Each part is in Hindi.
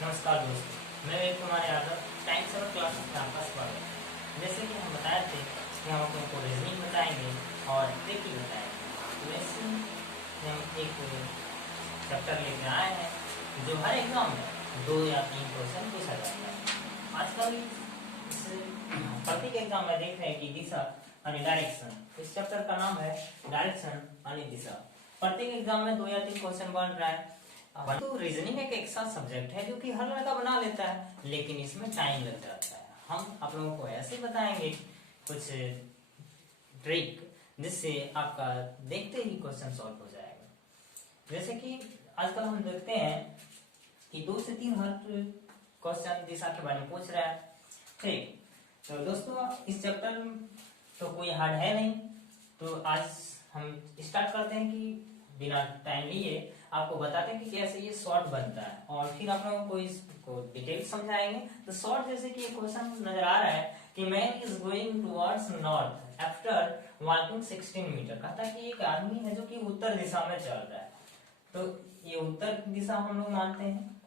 नमस्कार दोस्तों, मैं Vivek Kumar Yadav time saver classes में आपका स्वागत है। जैसे कि हम बताए थे कि हम आपको रीजनिंग बताएंगे और ट्रिकी बताएंगे। वैसे ही हम एक चैप्टर लेके आए हैं जो हर एग्जाम में 2 या 3 क्वेश्चन पूछा जाता है। आजकल प्रत्येक एग्जाम में देख रहे हैं कि दिशा यानी डायरेक्शन, इस चैप्टर का नाम है डायरेक्शन यानी दिशा। प्रत्येक एग्जाम में 2 या 3 क्वेश्चन बन रहा है। तो रीजनिंग एक ऐसा सब्जेक्ट है जो कि हर लड़का बना लेता है, लेकिन इसमें टाइम लग जाता है। हम आप लोगों को ऐसे बताएंगे कुछ ट्रिक जिससे आपका देखते ही क्वेश्चन सॉल्व हो जाएगा। जैसे कि आजकल हम देखते हैं कि 2 से 3 हर क्वेश्चन दिशा के बारे में पूछ रहा है। ठीक, तो दोस्तों इस चैप्टर तो कोई हार्ड है नहीं, तो आज हम स्टार्ट करते हैं कि बिना टाइम लिए आपको बताते हैं कि कैसे ये शॉर्ट बनता है और फिर आप लोगों को इसको डिटेल समझाएंगे। तो शॉर्ट जैसे कि ये क्वेश्चन नजर आ रहा है कि man is going towards north after walking 16 metre. कहता है कि एक आदमी है जो कि उत्तर दिशा में चल रहा है, तो ये उत्तर दिशा हम लोग मानते हैं।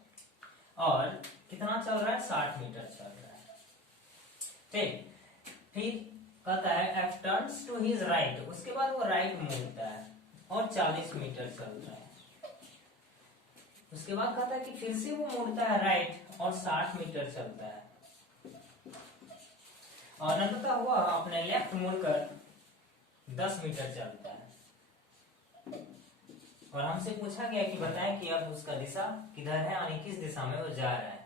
और कितना चल रहा है? 60 मीटर चल रहा है। ठीक, फिर कहता है F turns to his right, उसके बाद वो राइट मुड़ता है और 40 मीटर चल रहा है। उसके बाद कहता है कि फिर से वो मुड़ता है राइट और 60 मीटर चलता है और अंततः हुआ अपने लेफ्ट मुड़कर 10 मीटर चलता है। और हमसे पूछा गया कि बताएं कि अब उसका दिशा किधर है यानी किस दिशा में वो जा रहा है।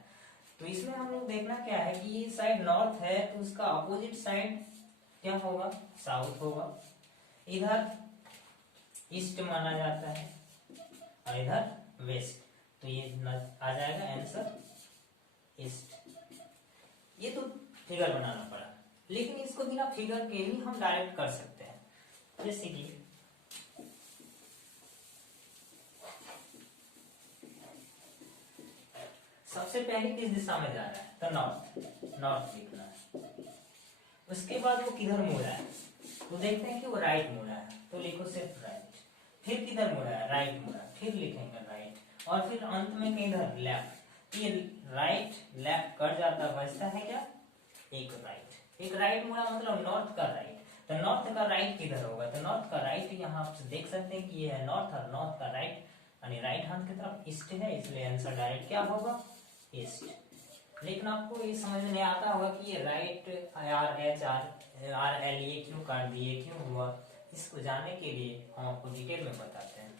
तो इसमें हम लोग देखना क्या है कि ये साइड नॉर्थ है, तो उसका अपोजिट साइड क्या होगा? साउथ होगा। इधर ईस्ट माना जाता है और इधर वेस्ट, तो ये आ जाएगा आंसर ईस्ट। ये तो फिगर बनाना पड़ा, लेकिन इसको बिना फिगर के ही हम डायरेक्ट कर सकते हैं। जैसे कि सबसे पहले किस दिशा में जा रहा है? तो नॉर्थ, नॉर्थ लिखना है। उसके बाद वो किधर मुड़ा है? तो देखते हैं कि वो राइट मुड़ा है, तो लिखो सिर्फ राइट। फिर किधर मुड़ा है? राइट मुड़ा, फिर लिखेंगे राइट। और फिर अंत में किधर? लेफ्ट। ये राइट लेफ्ट कट जाता है, बचता है क्या? एक राइट। एक राइट मुड़ा मतलब नॉर्थ का राइट। तो नॉर्थ का राइट किधर होगा? तो नॉर्थ का राइट यहाँ आप देख सकते हैं कि ये है नॉर्थ, और नॉर्थ का राइट यानी राइट हैंड की तरफ ईस्ट है, इसलिए आंसर डायरेक्ट क्या होगा? ईस्ट। लेकिन आपको ये समझ में नहीं आता होगा कि ये right R H R L ये क्यों काट दिए, क्यों हुआ? इसको जानने के लिए हम आपको डिटेल में बताते हैं।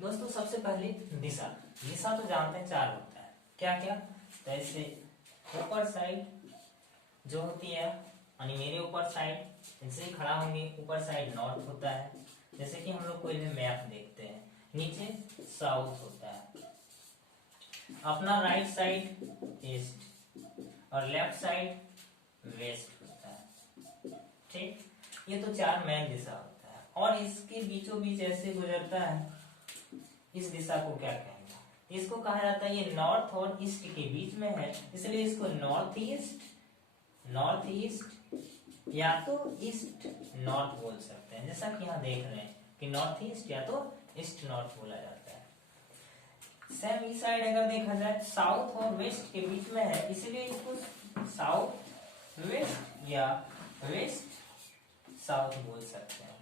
दोस्तों सबसे पहले दिशा। दिशा तो जानते हैं 4 होता है, क्या क्या? तो ऐसे ऊपर साइड जो होती है यानी मेरे ऊपर साइड इनसे ही खड़ा होंगे, ऊपर साइड नॉर्थ होता है, जैसे कि हम लोग कोई भी मैप देखते हैं। नीचे साउथ होता है, अपना राइट साइड ईस्ट और लेफ्ट साइड वेस्ट होता है। ठीक, ये तो 4 मेन दिशा होता है। और इसके बीचों बीच ऐसे गुजरता है, इस दिशा को क्या कहेंगे? इसको कहा जाता है ये नॉर्थ और ईस्ट के बीच में है, इसलिए इसको नॉर्थ ईस्ट या तो ईस्ट नॉर्थ बोल सकते हैं। जैसा कि यहाँ देख रहे हैं कि नॉर्थ ईस्ट या तो ईस्ट नॉर्थ बोला जाता है। सेम इस साइड अगर देखा जाए साउथ और वेस्ट के बीच में है, इसलिए इसको साउथ वेस्ट या वेस्ट साउथ बोल सकते हैं।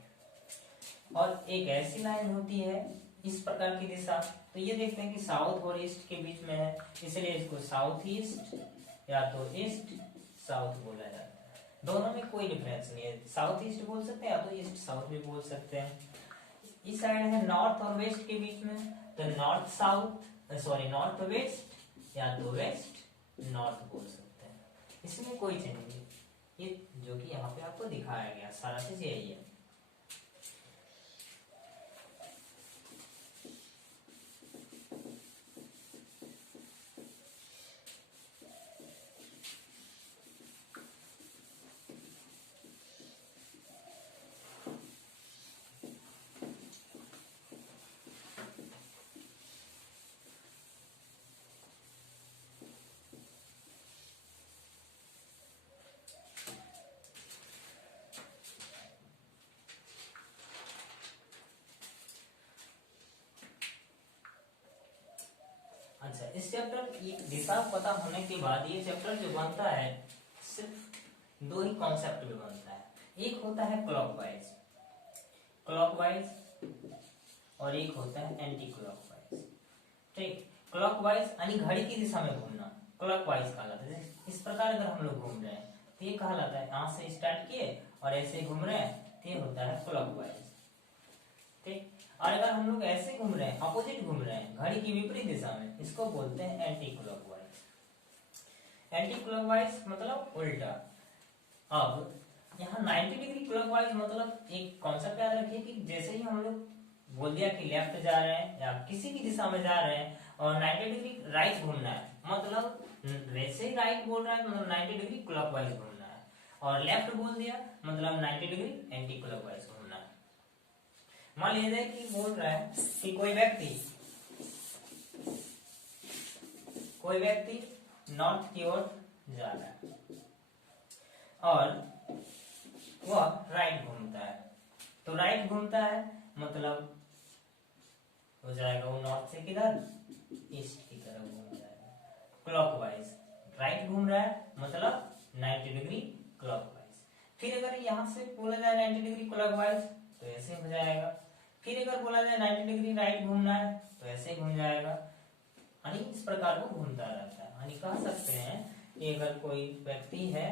और एक ऐसी लाइन होती है इस प्रकार की दिशा, तो ये देखते हैं कि साउथ और ईस्ट के बीच में है, इसलिए इसको साउथ ईस्ट या तो ईस्ट साउथ बोला जाता है। दोनों में कोई डिफरेंस नहीं है, साउथ ईस्ट बोल सकते हैं या तो ईस्ट साउथ भी बोल सकते हैं। इस साइड है नॉर्थ और वेस्ट के बीच में, तो north south sorry north west या तो वेस्ट नॉर्थ बोल सकते हैं। इसमें कोई चेंज नहीं, ये जो कि यहाँ पे आपको दिखाया गया सारा चीज यही है। अच्छा, इस चैप्टर की दिशा पता होने के बाद ये चैप्टर जो बनता है सिर्फ दो ही कॉन्सेप्ट में बनता है। एक होता है क्लॉकवाइज, और एक होता है एंटी क्लॉकवाइज। ठीक, क्लॉकवाइज यानी घड़ी की दिशा में घूमना क्लॉकवाइज कहलाता है। इस प्रकार अगर हम लोग घूम रहे हैं तो ये कहलाता है, यहाँ से स्टार्ट किए और ऐसे घूम रहे हैं तो ये होता है क्लॉकवाइज। ठीक, और अगर हम लोग ऐसे घूम रहे हैं, अपोजिट घूम रहे हैं, घड़ी की विपरीत दिशा में, इसको बोलते हैं एंटी क्लॉकवाइज। एंटी क्लॉकवाइज मतलब उल्टा। अब यहाँ 90 डिग्री क्लॉकवाइज मतलब एक कॉन्सेप्ट याद रखिए कि जैसे ही हम लोग बोल दिया कि लेफ्ट जा रहे हैं या किसी भी दिशा में जा रहे हैं और 90 डिग्री राइट घूमना है, मतलब वैसे ही राइट बोल रहा है मतलब 90 डिग्री क्लॉकवाइज घूमना है, और लेफ्ट बोल दिया मतलब 90 डिग्री एंटी क्लॉकवाइज घूमना है। मान लीजिए कि बोल रहा है कि कोई व्यक्ति नॉर्थ की ओर जा रहा है और वह राइट घूमता है, तो राइट घूमता है मतलब हो जाएगा वो नॉर्थ से किधर, ईस्ट की तरफ घूम जाएगा क्लॉकवाइज। राइट घूम रहा है मतलब 90 डिग्री क्लॉकवाइज। फिर अगर यहाँ से बोला जाए 90 डिग्री क्लॉकवाइज तो ऐसे हो जाएगा। फिर अगर बोला जाए 90 डिग्री राइट घूमना है तो ऐसे घूम जाएगा। यानी इस प्रकार वो घूमता रहता है। यानी कह सकते हैं कि अगर कोई व्यक्ति है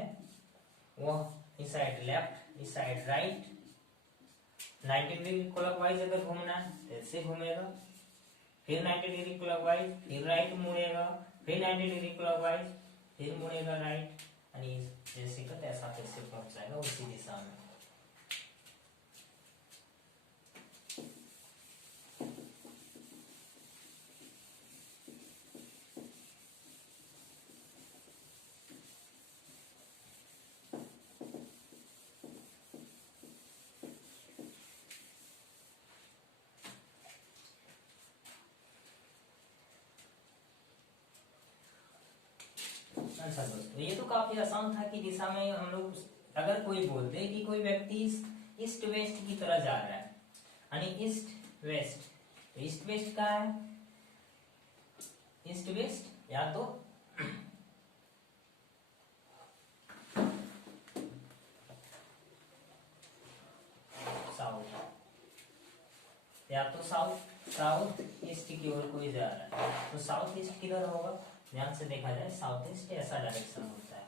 वह इस साइड लेफ्ट इस साइड राइट 90 डिग्री क्लॉकवाइज अगर घूमना है तो ऐसे घूमेगा, फिर 90 डिग्री क्लॉकवाइज, फिर राइट मुड़ेगा, फिर 90 डिग्री क्लॉकवाइज, फिर मुड़ेगा राइट। यानी जैसे का तैसा कैसे पहुंच जाएगा उसी दिशा में। अच्छा दोस्तों, ये तो काफी आसान था कि दिशा में हम लोग अगर कोई बोलते कि कोई व्यक्ति ईस्ट वेस्ट की तरह जा रहा है, यानी ईस्ट वेस्ट, तो ईस्ट वेस्ट का है ईस्ट वेस्ट या तो साउथ, या तो साउथ ईस्ट की ओर कोई जा रहा है, तो साउथ ईस्ट किधर होगा, ध्यान से देखा जाए साउथ ईस्ट ऐसा डायरेक्शन होता है,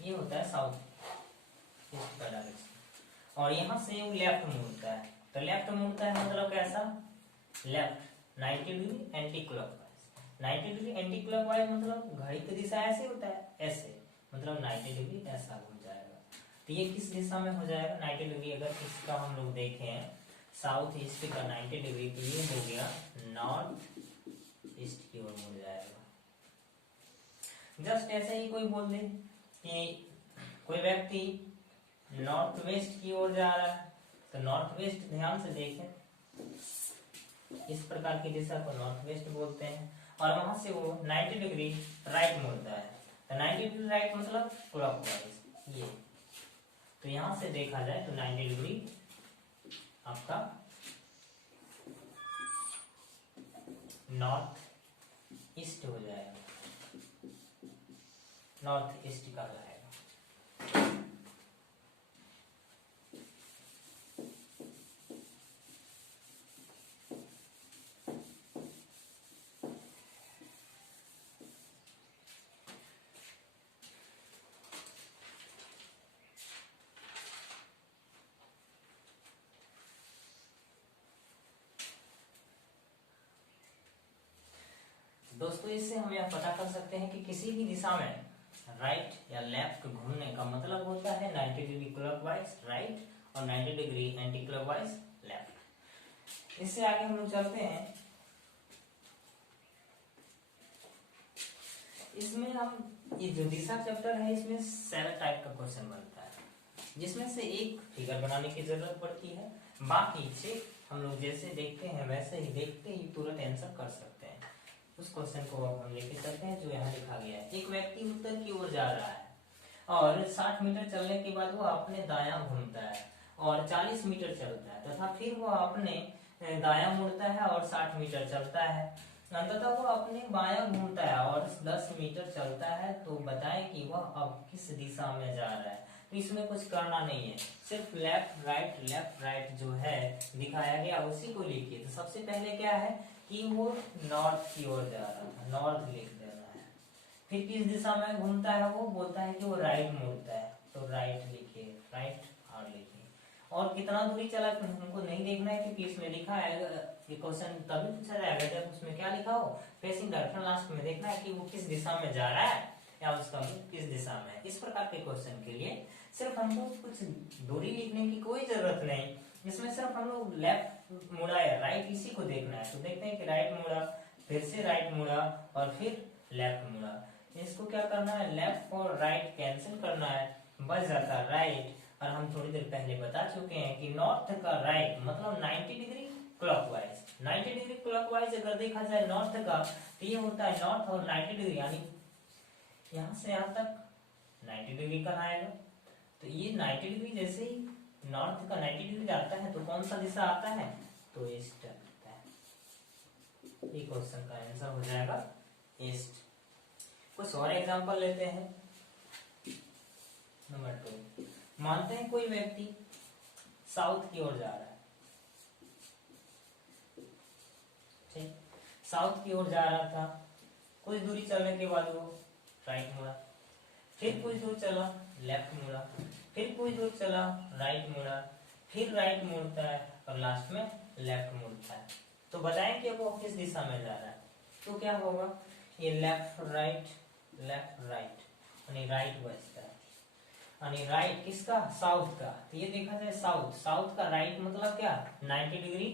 ये होता है साउथ ईस्ट का डायरेक्शन। और यहाँ से वो लेफ्ट मुड़ता है, तो लेफ्ट मुड़ता है मतलब कैसा, left 90 degree anti clockwise. 90 degree anti clockwise मतलब घड़ी की दिशा ऐसे होता है, ऐसे मतलब 90 डिग्री ऐसा घूम जाएगा। तो ये किस दिशा में हो जाएगा 90 डिग्री, अगर इसका हम लोग देखें साउथ ईस्ट का 90 डिग्री, तो ये हो गया नॉर्थ ईस्ट की ओर मुड़ जाएगा। जस्ट ऐसे ही कोई बोल दे कि कोई व्यक्ति नॉर्थ वेस्ट की ओर जा रहा है, तो नॉर्थ वेस्ट ध्यान से देखें, इस प्रकार की दिशा को नॉर्थ वेस्ट बोलते हैं। और वहां से वो 90 डिग्री राइट मुड़ता है, तो 90 डिग्री राइट मतलब क्लॉकवाइज ये। तो यहां से देखा जाए तो 90 डिग्री आपका नॉर्थ ईस्ट हो जाएगा, नॉर्थ ईस्ट का जाएगा। दोस्तों, इससे हम यह पता कर सकते हैं कि किसी भी दिशा में राइट या लेफ्ट घूमने का मतलब होता है 90 डिग्री क्लॉकवाइज राइट और 90 डिग्री एंटी क्लॉकवाइज लेफ्ट। इससे आगे हम लोग चलते हैं। इसमें हम ये जो दिशा चैप्टर है इसमें 7 टाइप का क्वेश्चन बनता है, जिसमें से एक फिगर बनाने की जरूरत पड़ती है, बाकी से हम लोग जैसे देखते हैं वैसे ही देखते ही तुरंत आंसर कर सकते हैं। उस क्वेश्चन को अब हम लेके चलते हैं जो यहाँ लिखा गया है। एक व्यक्ति उत्तर की ओर जा रहा है और 60 मीटर चलने के बाद वो अपने दायां घूमता है और 40 मीटर चलता है तथा फिर वो अपने दायां मुड़ता है और 60 मीटर चलता है। अंततः वो अपने बायां घूमता है और 10 मीटर चलता है, तो बताएं कि वह अब किस दिशा में जा रहा है। तो इसमें कुछ करना नहीं है, सिर्फ लेफ्ट राइट जो है दिखाया गया उसी को लिखिए। तो सबसे पहले क्या है कि वो नॉर्थ की ओर जा रहा है, नॉर्थ लिख देना है। फिर किस दिशा में घूमता है, वो बोलता है कि वो राइट मुड़ता है, तो राइट लिखिए, राइट और लिखिए। और कितना दूरी चला हमको नहीं देखना है, क्योंकि इसमें लिखा है, ये क्वेश्चन तभी पूछा जाएगा जब उसमें क्या लिखा हो, फेसिंग डायरेक्शन। लास्ट में देखना है कि वो किस दिशा में जा रहा है या उसका मुख किस दिशा में है। इस प्रकार के क्वेश्चन के लिए सिर्फ हमको कुछ दूरी लिखने की कोई जरूरत नहीं, इसमें सिर्फ हम लोग लेफ्ट मुड़ा या राइट इसी को देखना है। तो देखते हैं कि राइट मुड़ा, फिर से राइट मुड़ा और फिर लेफ्ट मुड़ा। इसको क्या करना है, लेफ्ट और राइट कैंसिल करना है, बच जाता है राइट। और हम थोड़ी देर पहले बता चुके हैं कि नॉर्थ का राइट मतलब 90 डिग्री क्लॉकवाइज। 90 डिग्री क्लॉकवाइज अगर देखा जाए नॉर्थ का, तो ये होता है नॉर्थ और 90 डिग्री, यानी यहां से यहां तक 90 डिग्री का आएगा। तो ये 90 डिग्री जैसे ही नॉर्थ का 90 डिग्री आता है, तो कौन सा दिशा आता है, तो ईस्ट आता है। ये क्वेश्चन का आंसर हो जाएगा ईस्ट। कुछ और एग्जांपल लेते हैं। नंबर 2, मानते हैं कोई व्यक्ति साउथ की ओर जा रहा है, ठीक, साउथ की ओर जा रहा था। कुछ दूरी चलने के बाद वो राइट मुड़ा, फिर कुछ दूर चला लेफ्ट मुड़ा, फिर कुछ दूर चला राइट मुड़ा, फिर राइट मुड़ता है और लास्ट में लेफ्ट मुड़ता है। तो बताएं कि वो किस दिशा में जा रहा है। तो क्या होगा, ये लेफ्ट राइट यानी राइट बचता है, यानी राइट किसका, साउथ का। तो ये देखा जाए साउथ का राइट मतलब क्या, 90 डिग्री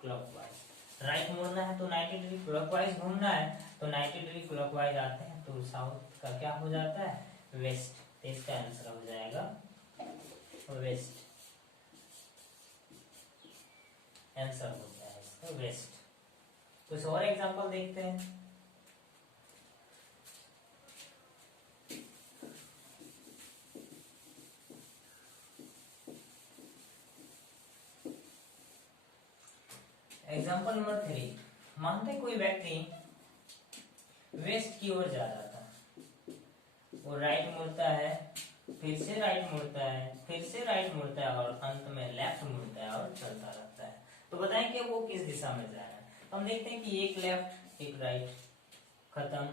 क्लॉकवाइज। राइट मुड़ना है तो 90 डिग्री क्लॉकवाइज घूमना है, तो 90 डिग्री क्लॉकवाइज आते हैं, तो साउथ का क्या हो जाता है, वेस्ट। तो इसका आंसर हो जाएगा वेस्ट, आंसर होता है इसका वेस्ट। कुछ और एग्जांपल देखते हैं। एग्जाम्पल नंबर 3, मानते कोई व्यक्ति वेस्ट की ओर जा रहा था, वो राइट मुड़ता है, फिर से राइट मुड़ता है, फिर से राइट मुड़ता है और अंत में लेफ्ट मुड़ता है और चलता रहता है। तो बताएं कि वो किस दिशा में जा रहा है। तो हम देखते हैं कि एक लेफ्ट एक राइट, खत्म,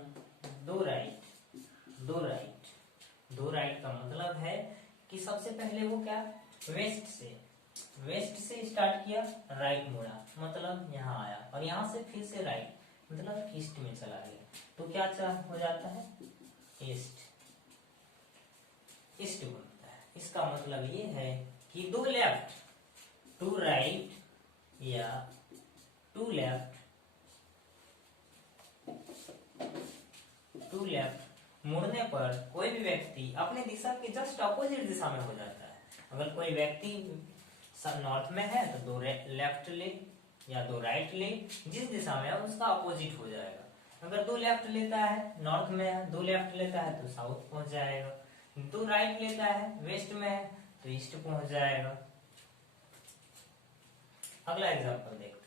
दो राइट का मतलब है कि सबसे पहले वो क्या, वेस्ट से स्टार्ट किया, राइट मुड़ा मतलब यहाँ आया, और यहाँ से फिर से राइट मतलब ईस्ट में चला गया। तो क्या हो जाता है, ईस्ट बनता है। इसका मतलब ये है कि दो लेफ्ट, टू राइट या टू लेफ्ट मुड़ने पर कोई भी व्यक्ति अपने दिशा के जस्ट अपोजिट दिशा में हो जाता है। अगर कोई व्यक्ति नॉर्थ में है तो दो लेफ्ट ले या दो राइट ले, जिस दिशा में है उसका अपोजिट हो जाएगा। अगर दो लेफ्ट लेता है, नॉर्थ में है, दो लेफ्ट लेता है तो साउथ पहुंच जाएगा। दो राइट लेता है, वेस्ट में है तो ईस्ट पहुंच जाएगा। अगला एग्जांपल देखते हैं।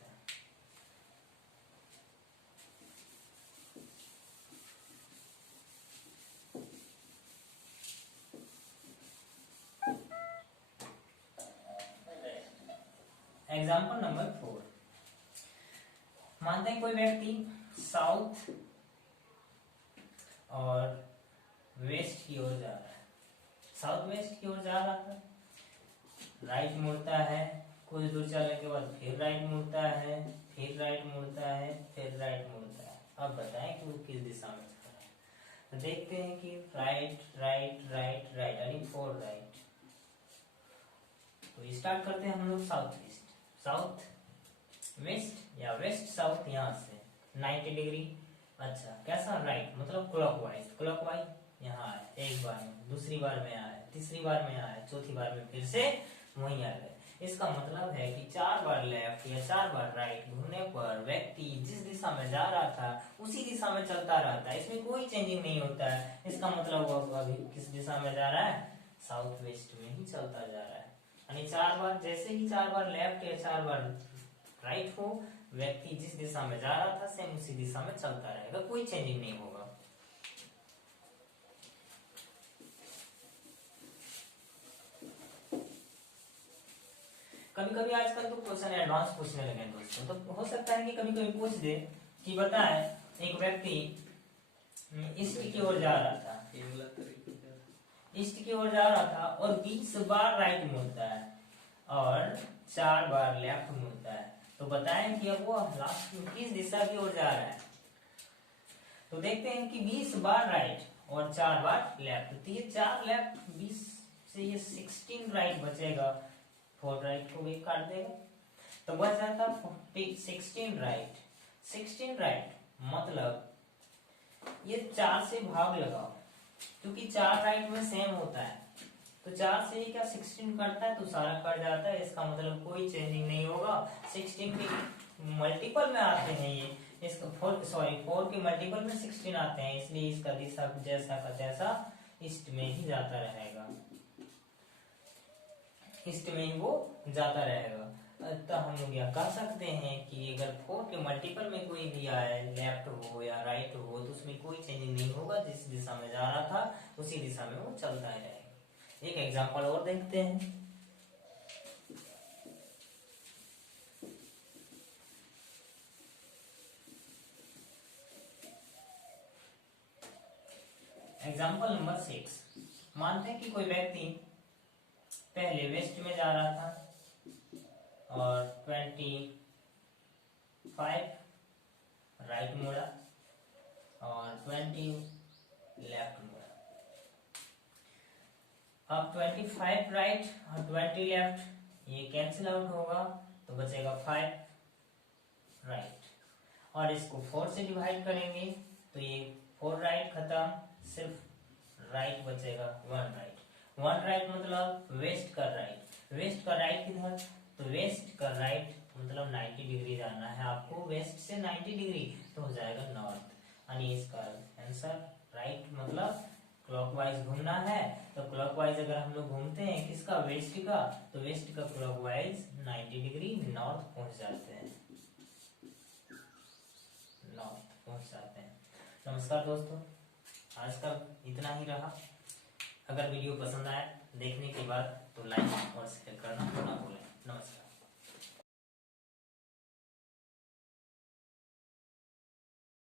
एग्जाम्पल नंबर 4, मानते हैं कोई व्यक्ति साउथ और वेस्ट की ओर जा रहा है, साउथ वेस्ट की ओर जा रहा था, राइट मुड़ता है, कुछ दूर चलने के बाद फिर राइट मुड़ता है, फिर राइट मुड़ता है, फिर राइट मुड़ता है। अब बताएं कि वो किस दिशा में जा रहा है। तो देखते हैं कि राइट यानी 4 राइट। तो स्टार्ट करते हैं हम लोग साउथ वेस्ट या वेस्ट साउथ, यहाँ से 90 डिग्री। अच्छा कैसा, राइट मतलब क्लॉकवाइज यहाँ आए, एक बार में, दूसरी बार में आए, तीसरी बार में आए, चौथी बार में फिर से वहीं आ गए। इसका मतलब है कि 4 बार लेफ्ट या 4 बार राइट घूमने पर व्यक्ति जिस दिशा में जा रहा था उसी दिशा में चलता रहता है, इसमें कोई चेंजिंग नहीं होता है। इसका मतलब वो अभी किस दिशा में जा रहा है, साउथ वेस्ट में ही चलता जा रहा है। यानी 4 बार, जैसे ही 4 बार लेफ्ट या 4 बार राइट हो व्यक्ति जिस दिशा में जा रहा था सेम उसी दिशा में चलता रहेगा, कोई चेंजिंग नहीं होगा। कभी कभी आजकल तो क्वेश्चन एडवांस पूछने लगे हैं दोस्तों, तो हो सकता है कि कभी कभी पूछ दे कि बताए एक व्यक्ति ईस्ट की ओर जा रहा था, ईस्ट की ओर जा रहा था और 20 बार राइट मुड़ता है और 4 बार लेफ्ट मुड़ता है, तो बताएं कि अब वो लास्ट में किस दिशा की ओर जा रहा है। तो देखते हैं कि 20 बार राइट और 4 बार लेफ्ट, तो ये 4 लेफ्ट 20 से ये 16 राइट बचेगा, 4 राइट को भी काट देगा तो बच जाता 16 राइट। 16 राइट मतलब ये 4 से भाग लगाओ, क्योंकि 4 राइट में सेम होता है, तो 4 से क्या 16 कटता है तो सारा कट जाता है, इसका मतलब कोई चेंजिंग नहीं होगा। 16 के मल्टीपल में आते हैं ये, इसका 4 के मल्टीपल में 16 आते हैं, इसलिए इसका दिशा जैसा का तैसा ईस्ट में ही जाता रहेगा, ईस्ट में ही वो जाता रहेगा। तो हम लोग यह कह सकते हैं कि अगर 4 के मल्टीपल में कोई दिया है, लेफ्ट हो या राइट हो, तो उसमें कोई चेंजिंग नहीं होगा, जिस दिशा में जा रहा था उसी दिशा में वो चलता ही रहेगा। एक एग्जांपल और देखते हैं। एग्जांपल नंबर 6, मानते हैं कि कोई व्यक्ति पहले वेस्ट में जा रहा था और 25 राइट मोड़ा और 20 लेफ्ट मोड़ा। अब 25 राइट और 20 लेफ्ट ये कैंसिल आउट होगा तो बचेगा 5 राइट, और इसको 4 से डिवाइड करेंगे तो ये 4 राइट खत्म, सिर्फ राइट बचेगा 1 राइट। 1 राइट मतलब वेस्ट का राइट, वेस्ट का राइट किधर, तो वेस्ट का राइट मतलब 90 डिग्री जाना है आपको, वेस्ट से 90 डिग्री तो हो जाएगा नॉर्थ, यानी इसका आंसर राइट मतलब क्लॉकवाइज घूमना है। तो क्लॉकवाइज अगर हम लोग घूमते हैं किसका, वेस्ट का, तो वेस्ट का क्लॉकवाइज 90 डिग्री नॉर्थ पहुंच जाते हैं, नॉर्थ पहुंच जाते हैं। नमस्कार दोस्तों, आज का इतना ही रहा। अगर वीडियो पसंद आए देखने के बाद तो लाइक और शेयर करना ना भूलें। नमस्कार।